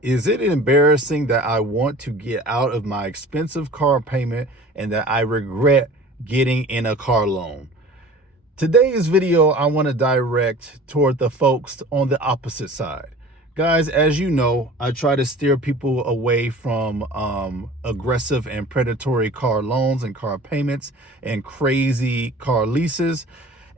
Is it embarrassing that I want to get out of my expensive car payment and that I regret getting in a car loan? Today's video, I want to direct toward the folks on the opposite side. Guys, as you know, I try to steer people away from aggressive and predatory car loans and car payments and crazy car leases.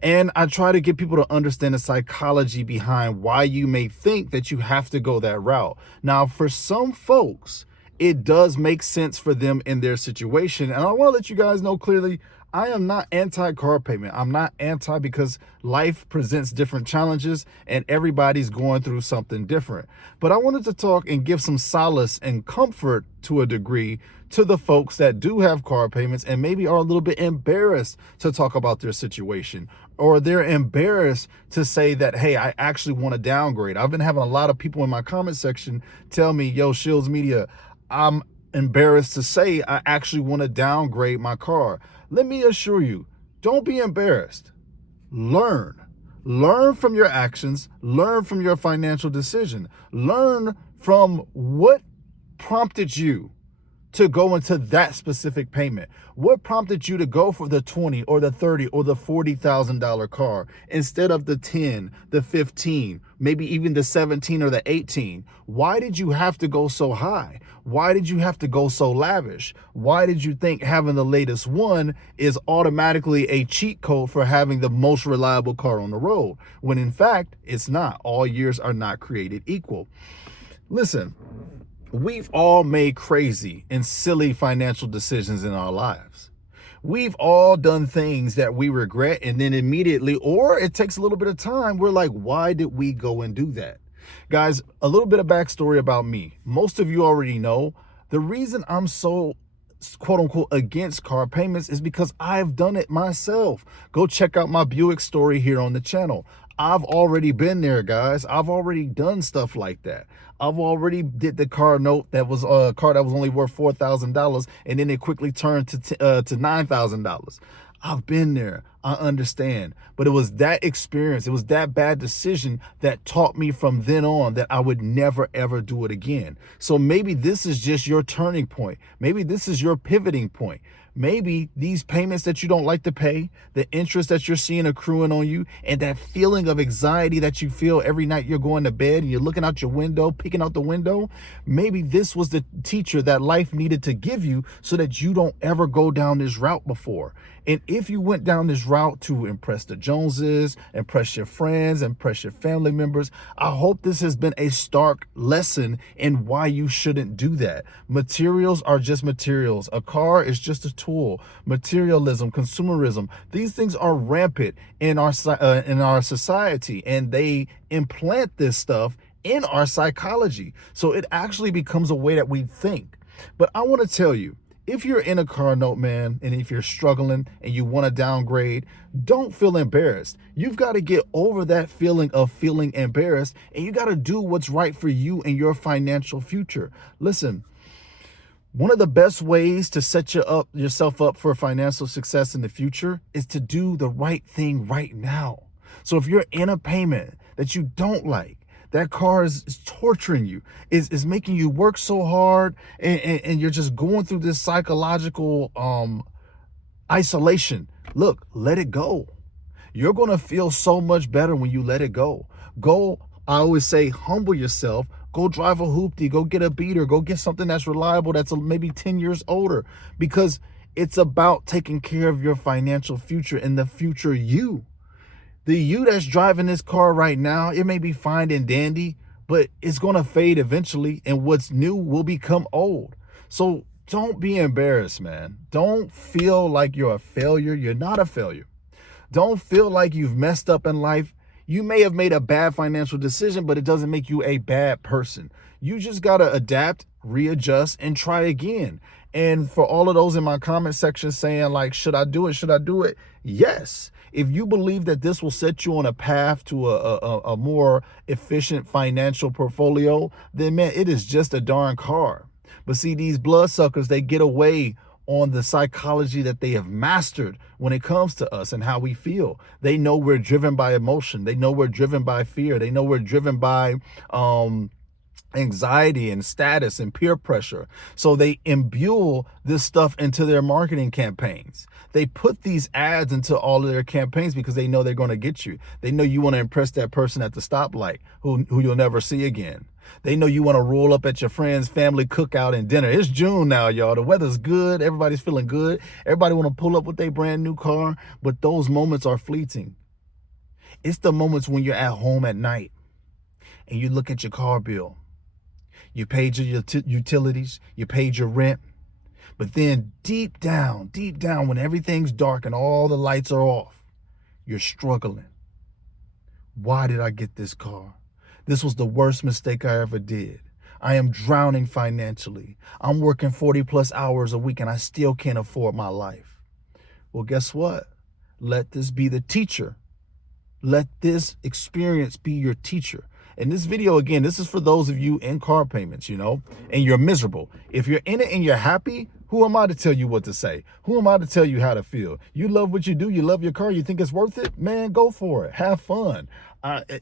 And I try to get people to understand the psychology behind why you may think that you have to go that route. Now, for some folks, it does make sense for them in their situation. And I want to let you guys know clearly, I am not anti-car payment. I'm not anti because life presents different challenges and everybody's going through something different. But I wanted to talk and give some solace and comfort to a degree to the folks that do have car payments and maybe are a little bit embarrassed to talk about their situation, or they're embarrassed to say that, hey, I actually want to downgrade. I've been having a lot of people in my comment section tell me, yo, Shields Media, I'm embarrassed to say I actually want to downgrade my car. Let me assure you, don't be embarrassed. Learn from your actions, learn from your financial decision, learn from what prompted you to go into that specific payment. What prompted you to go for the 20 or the 30 or the $40,000 car instead of the 10, the 15, maybe even the 17 or the 18? Why did you have to go so high? Why did you have to go so lavish? Why did you think having the latest one is automatically a cheat code for having the most reliable car on the road? When in fact, it's not. All years are not created equal. Listen, we've all made crazy and silly financial decisions in our lives. We've all done things that we regret, and then immediately, or it takes a little bit of time, we're like, why did we go and do that? Guys, a little bit of backstory about me. Most of you already know the reason I'm so quote unquote against car payments is because I've done it myself. Go check out my Buick story here on the channel. I've already been there, guys. I've already done stuff like that. I've already did the car note that was a car that was only worth $4,000 and then it quickly turned to $9,000. I've been there. I understand. But it was that experience, it was that bad decision that taught me from then on that I would never, ever do it again. So maybe this is just your turning point. Maybe this is your pivoting point. Maybe these payments that you don't like to pay, the interest that you're seeing accruing on you, and that feeling of anxiety that you feel every night you're going to bed and you're looking out your window, peeking out the window, maybe this was the teacher that life needed to give you so that you don't ever go down this route before. And if you went down this route to impress the Joneses, impress your friends, impress your family members, I hope this has been a stark lesson in why you shouldn't do that. Materials are just materials. A car is just a tool. Materialism, consumerism, these things are rampant in our society, and they implant this stuff in our psychology. So it actually becomes a way that we think. But I want to tell you, if you're in a car note, man, and if you're struggling and you want to downgrade, don't feel embarrassed. You've got to get over that feeling of feeling embarrassed, and you got to do what's right for you and your financial future. Listen, one of the best ways to set yourself up for financial success in the future is to do the right thing right now. So if you're in a payment that you don't like, that car is torturing you, is making you work so hard, and you're just going through this psychological isolation. Look, let it go. You're going to feel so much better when you let it go. I always say, humble yourself. Go drive a hoopty, go get a beater, go get something that's reliable, that's maybe 10 years older, because it's about taking care of your financial future and the future you. The you that's driving this car right now, it may be fine and dandy, but it's going to fade eventually, and what's new will become old. So don't be embarrassed, man. Don't feel like you're a failure. You're not a failure. Don't feel like you've messed up in life. You may have made a bad financial decision, but it doesn't make you a bad person. You just got to adapt, readjust, and try again. And for all of those in my comment section saying like, should I do it? Should I do it? Yes. If you believe that this will set you on a path to a more efficient financial portfolio, then man, it is just a darn car. But see, these bloodsuckers, they get away on the psychology that they have mastered when it comes to us and how we feel. They know we're driven by emotion. They know we're driven by fear. They know we're driven by anxiety and status and peer pressure. So they imbue this stuff into their marketing campaigns. They put these ads into all of their campaigns because they know they're going to get you. They know you want to impress that person at the stoplight who you'll never see again. They know you want to roll up at your friend's family cookout and dinner. It's June now, y'all. The weather's good. Everybody's feeling good. Everybody want to pull up with their brand new car, but those moments are fleeting. It's the moments when you're at home at night and you look at your car bill. You paid your utilities, you paid your rent, but then deep down, when everything's dark and all the lights are off, you're struggling. Why did I get this car? This was the worst mistake I ever did. I am drowning financially. I'm working 40 plus hours a week and I still can't afford my life. Well, guess what? Let this be the teacher. Let this experience be your teacher. And this video, again, this is for those of you in car payments, and you're miserable. If you're in it and you're happy, who am I to tell you what to say? Who am I to tell you how to feel? You love what you do. You love your car. You think it's worth it? Man, go for it. Have fun.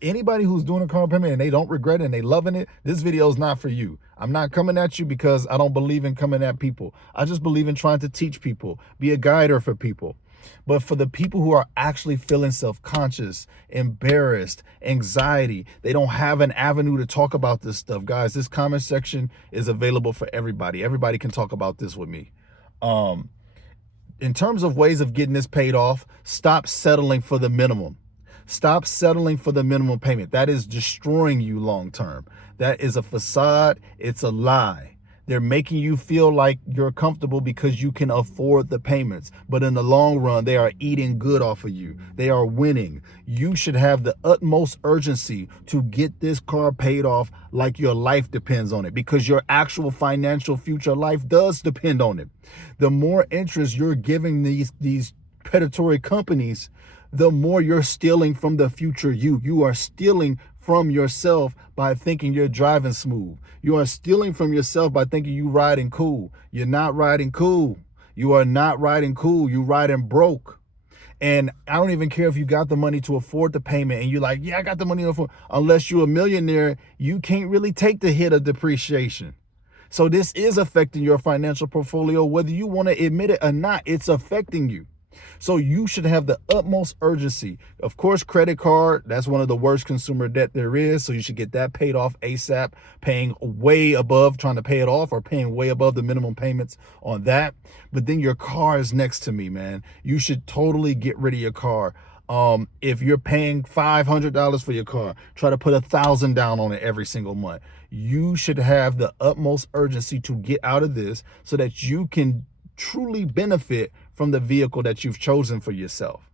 Anybody who's doing a car payment and they don't regret it and they loving it, this video is not for you. I'm not coming at you because I don't believe in coming at people. I just believe in trying to teach people, be a guider for people. But for the people who are actually feeling self-conscious, embarrassed, anxiety, they don't have an avenue to talk about this stuff. Guys, this comment section is available for everybody. Everybody can talk about this with me. In terms of ways of getting this paid off, stop settling for the minimum. Stop settling for the minimum payment. That is destroying you long term. That is a facade. It's a lie. They're making you feel like you're comfortable because you can afford the payments. But in the long run, they are eating good off of you. They are winning. You should have the utmost urgency to get this car paid off like your life depends on it, because your actual financial future life does depend on it. The more interest you're giving these predatory companies, the more you're stealing from the future you. You are stealing from yourself by thinking you're driving smooth. You are stealing from yourself by thinking you riding cool. You're not riding cool. You are not riding cool. You riding broke. And I don't even care if you got the money to afford the payment and you're like, yeah, I got the money to afford. Unless you're a millionaire, you can't really take the hit of depreciation. So this is affecting your financial portfolio, whether you want to admit it or not. It's affecting you. So you should have the utmost urgency. Of course, credit card, that's one of the worst consumer debt there is. So you should get that paid off ASAP, paying way above, trying to pay it off, or paying way above the minimum payments on that. But then your car is next to me, man. You should totally get rid of your car. If you're paying $500 for your car, try to put $1,000 down on it every single month. You should have the utmost urgency to get out of this so that you can truly benefit from the vehicle that you've chosen for yourself.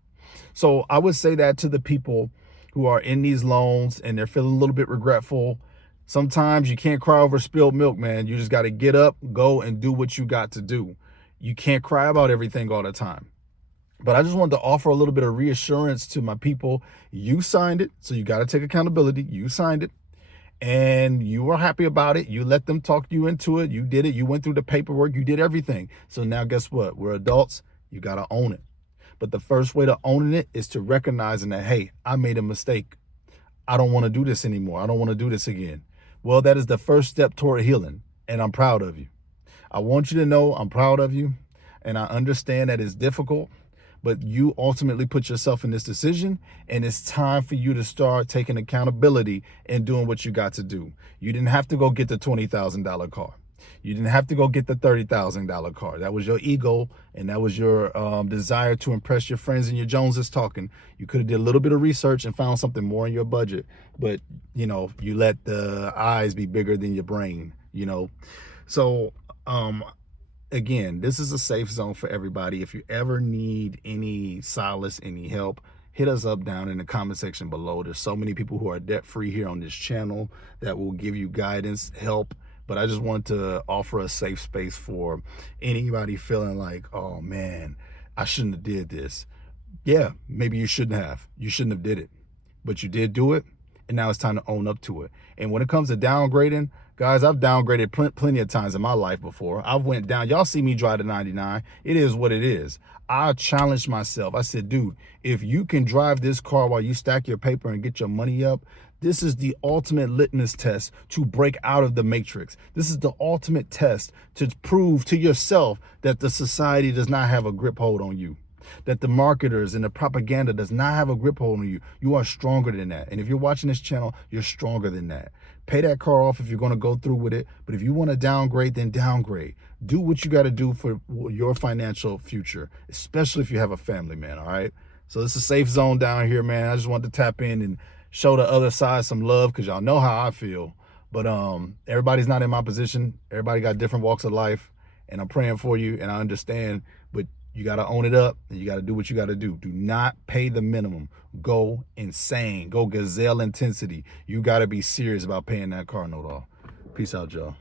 So I would say that to the people who are in these loans and they're feeling a little bit regretful. Sometimes you can't cry over spilled milk, man. You just got to get up, go and do what you got to do. You can't cry about everything all the time. But I just wanted to offer a little bit of reassurance to my people. You signed it, so you got to take accountability. You signed it. And you were happy about it. You let them talk you into it. You did it. You went through the paperwork. You did everything. So now guess what? We're adults. You got to own it. But the first way to owning it is to recognizing that, hey, I made a mistake. I don't want to do this anymore. I don't want to do this again. Well, that is the first step toward healing. And I'm proud of you. I want you to know I'm proud of you. And I understand that it's difficult. But you ultimately put yourself in this decision, and it's time for you to start taking accountability and doing what you got to do. You didn't have to go get the $20,000 car. You didn't have to go get the $30,000 car. That was your ego, and that was your desire to impress your friends and your Joneses talking. You could have did a little bit of research and found something more in your budget, but you let the eyes be bigger than your brain. So again, this is a safe zone for everybody. If you ever need any solace, any help, hit us up down in the comment section below. There's so many people who are debt-free here on this channel that will give you guidance, help. But I just want to offer a safe space for anybody feeling like, oh man, I shouldn't have did this. Yeah, maybe you shouldn't have. You shouldn't have did it. But you did do it, and now it's time to own up to it. And when it comes to downgrading, guys, I've downgraded plenty of times in my life before. I've went down. Y'all see me drive to 99. It is what it is. I challenged myself. I said, dude, if you can drive this car while you stack your paper and get your money up, This is the ultimate litmus test to break out of the matrix. This is the ultimate test to prove to yourself that the society does not have a grip hold on you, that the marketers and the propaganda does not have a grip hold on you. You are stronger than that. And if you're watching this channel, you're stronger than that. Pay that car off if you're going to go through with it. But if you want to downgrade, then downgrade. Do what you got to do for your financial future, especially if you have a family, man. All right. So it's a safe zone down here, man. I just wanted to tap in and show the other side some love, because y'all know how I feel. But everybody's not in my position. Everybody got different walks of life, and I'm praying for you, and I understand. But you got to own it up, and you got to do what you got to do. Do not pay the minimum. Go insane. Go gazelle intensity. You got to be serious about paying that car note off. Peace out, y'all.